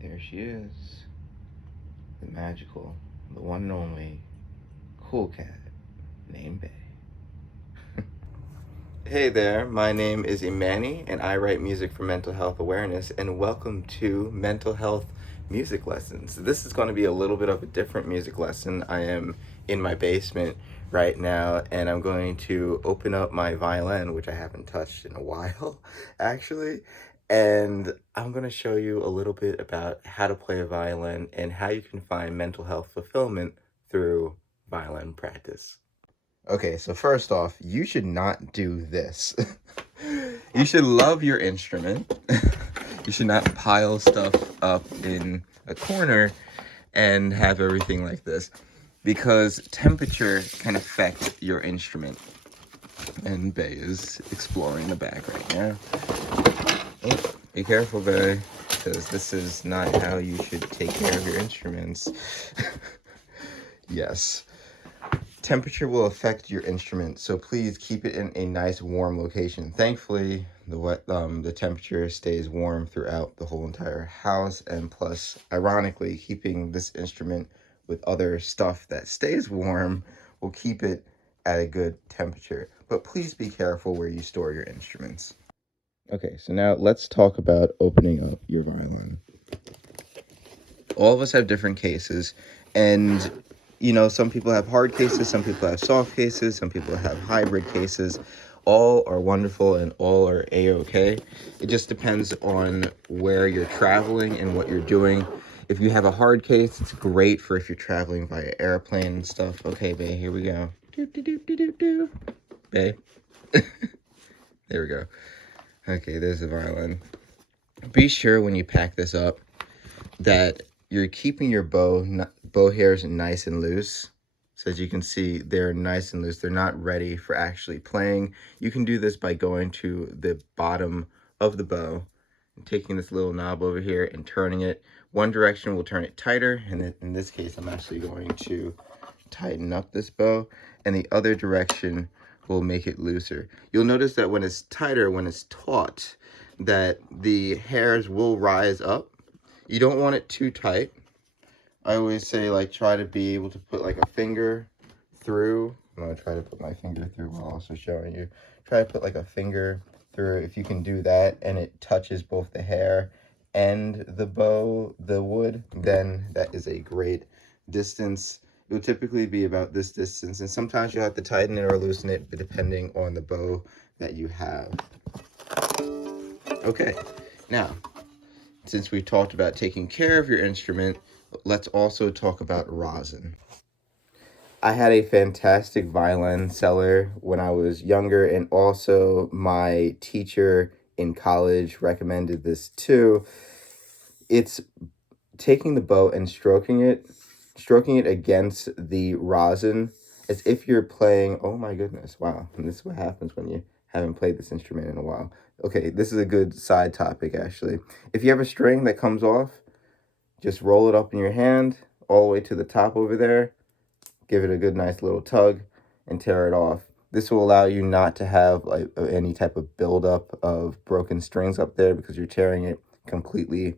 There she is, the magical, the one and only cool cat named Bay. Hey there, my name is Imanni, and I write music for mental health awareness, and welcome to Mental Health Music Lessons. This is going to be a little bit of a different music lesson. I am in my basement right now, and I'm going to open up my violin, which I haven't touched in a while, actually, and I'm going to show you a little bit about how to play a violin and how you can find mental health fulfillment through violin practice. Okay, so first off, you should not do this. You should love your instrument. You should not pile stuff up in a corner and have everything like this, because temperature can affect your instrument. And Bay is exploring the back right now. Oh, be careful, Bay, because this is not how you should take care of your instruments. Yes. Temperature will affect your instrument, so please keep it in a nice warm location. Thankfully, the temperature stays warm throughout the whole entire house, and plus, ironically, keeping this instrument with other stuff that stays warm will keep it at a good temperature. But please be careful where you store your instruments. Okay, so now let's talk about opening up your violin. All of us have different cases, and some people have hard cases, some people have soft cases, some people have hybrid cases. All are wonderful and all are a-okay. It just depends on where you're traveling and what you're doing. If you have a hard case, it's great for if you're traveling via airplane and stuff. Okay, Bay, here we go. Bay. There we go. Okay, there's the violin. Be sure when you pack this up that you're keeping your bow hairs nice and loose. So as you can see, they're nice and loose. They're not ready for actually playing. You can do this by going to the bottom of the bow and taking this little knob over here and turning it. One direction will turn it tighter, and in this case, I'm actually going to tighten up this bow, and the other direction will make it looser. You'll notice that when it's tighter, when it's taut, that the hairs will rise up. You don't want it too tight. I always say, like, try to be able to put like a finger through. I'm gonna try to put my finger through while also showing you. Try to put like a finger through. If you can do that and it touches both the hair and the bow, the wood, then that is a great distance. It will typically be about this distance, and sometimes you'll have to tighten it or loosen it depending on the bow that you have. Okay, now, since we talked about taking care of your instrument, let's also talk about rosin. I had a fantastic violin seller when I was younger, and also my teacher in college recommended this too. It's taking the bow and stroking it against the rosin as if you're playing. Oh my goodness, wow. And this is what happens when you haven't played this instrument in a while. Okay, this is a good side topic, actually. If you have a string that comes off, just roll it up in your hand all the way to the top over there. Give it a good, nice little tug and tear it off. This will allow you not to have like any type of buildup of broken strings up there, because you're tearing it completely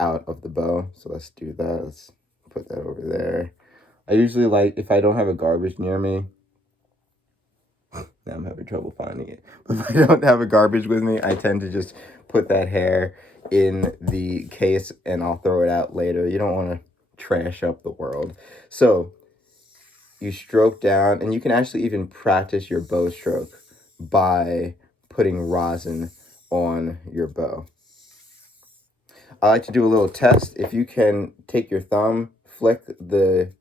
out of the bow. So let's do that. Let's put that over there. I usually like, if I don't have a garbage near me, now I'm having trouble finding it. But if I don't have a garbage with me, I tend to just put that hair in the case and I'll throw it out later. You don't want to trash up the world. So you stroke down, and you can actually even practice your bow stroke by putting rosin on your bow. I like to do a little test. If you can take your thumb, flick the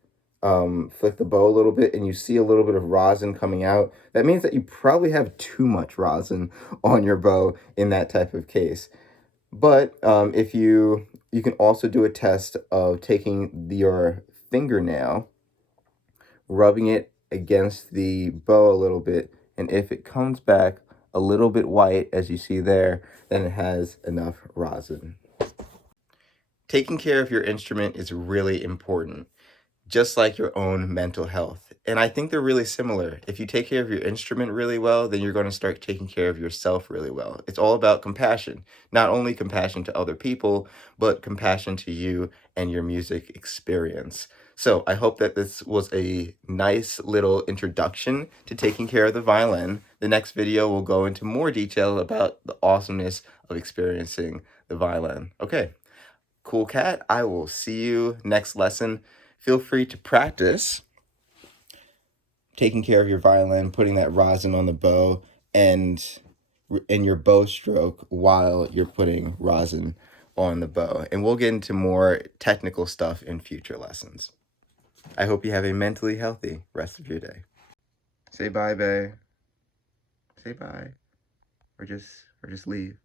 bow a little bit, and you see a little bit of rosin coming out, that means that you probably have too much rosin on your bow in that type of case. But if you can also do a test of taking your fingernail, rubbing it against the bow a little bit, and if it comes back a little bit white, as you see there, then it has enough rosin. Taking care of your instrument is really important, just like your own mental health. And I think they're really similar. If you take care of your instrument really well, then you're going to start taking care of yourself really well. It's all about compassion, not only compassion to other people, but compassion to you and your music experience. So I hope that this was a nice little introduction to taking care of the violin. The next video will go into more detail about the awesomeness of experiencing the violin. Okay, cool cat. I will see you next lesson. Feel free to practice taking care of your violin, putting that rosin on the bow, and in your bow stroke while you're putting rosin on the bow. And we'll get into more technical stuff in future lessons. I hope you have a mentally healthy rest of your day. Say bye, bae. Say bye. Or just leave.